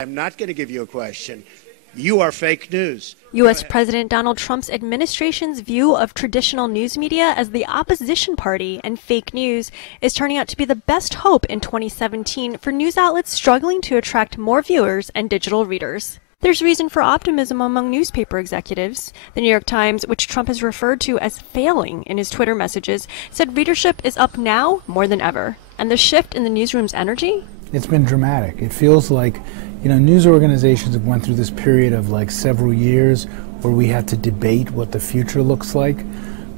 I'm not going to give you a question. You are fake news. U.S. President Donald Trump's administration's view of traditional news media as the opposition party and fake news is turning out to be the best hope in 2017 for news outlets struggling to attract more viewers and digital readers. There's reason for optimism among newspaper executives. The New York Times, which Trump has referred to as failing in his Twitter messages, said readership is up now more than ever. And the shift in the newsroom's energy? It's been dramatic. It feels like, news organizations have went through this period of like several years where we had to debate what the future looks like,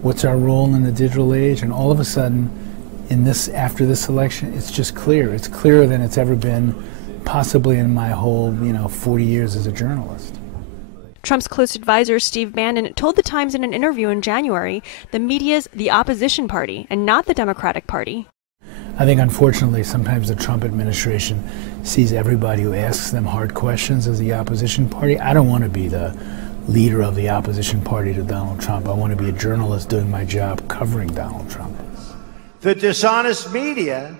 what's our role in the digital age, and all of a sudden, after this election, it's just clear. It's clearer than it's ever been, possibly in my whole, 40 years as a journalist. Trump's close advisor, Steve Bannon, told The Times in an interview in January, the media's the opposition party and not the Democratic Party. I think, unfortunately, sometimes the Trump administration sees everybody who asks them hard questions as the opposition party. I don't want to be the leader of the opposition party to Donald Trump. I want to be a journalist doing my job covering Donald Trump. The dishonest media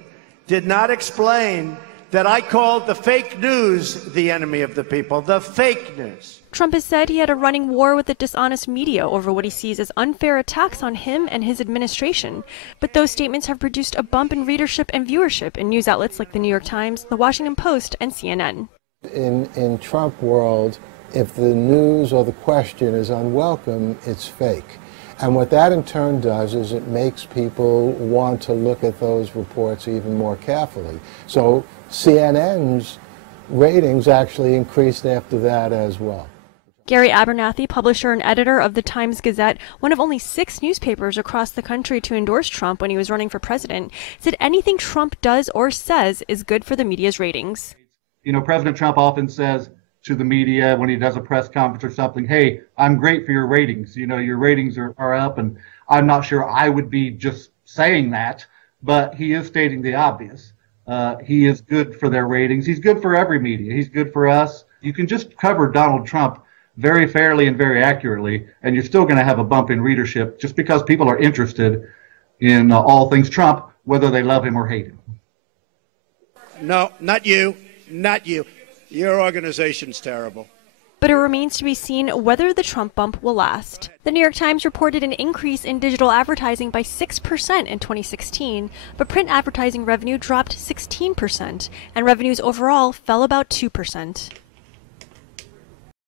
did not explain that I called the fake news the enemy of the people, the fake news. Trump has said he had a running war with the dishonest media over what he sees as unfair attacks on him and his administration. But those statements have produced a bump in readership and viewership in news outlets like the New York Times, the Washington Post, and CNN. In Trump world, if the news or the question is unwelcome, it's fake. And what that in turn does is it makes people want to look at those reports even more carefully. So CNN's ratings actually increased after that as well. Gary Abernathy, publisher and editor of the Times-Gazette, one of only 6 newspapers across the country to endorse Trump when he was running for president, said anything Trump does or says is good for the media's ratings. President Trump often says to the media when he does a press conference or something, hey, I'm great for your ratings. Your ratings are up, and I'm not sure I would be just saying that, but he is stating the obvious. He is good for their ratings. He's good for every media. He's good for us. You can just cover Donald Trump very fairly and very accurately, and you're still going to have a bump in readership just because people are interested in all things Trump, whether they love him or hate him. No, not you. Not you. Your organization's terrible. But it remains to be seen whether the Trump bump will last. The New York Times reported an increase in digital advertising by 6% in 2016, but print advertising revenue dropped 16%, and revenues overall fell about 2%.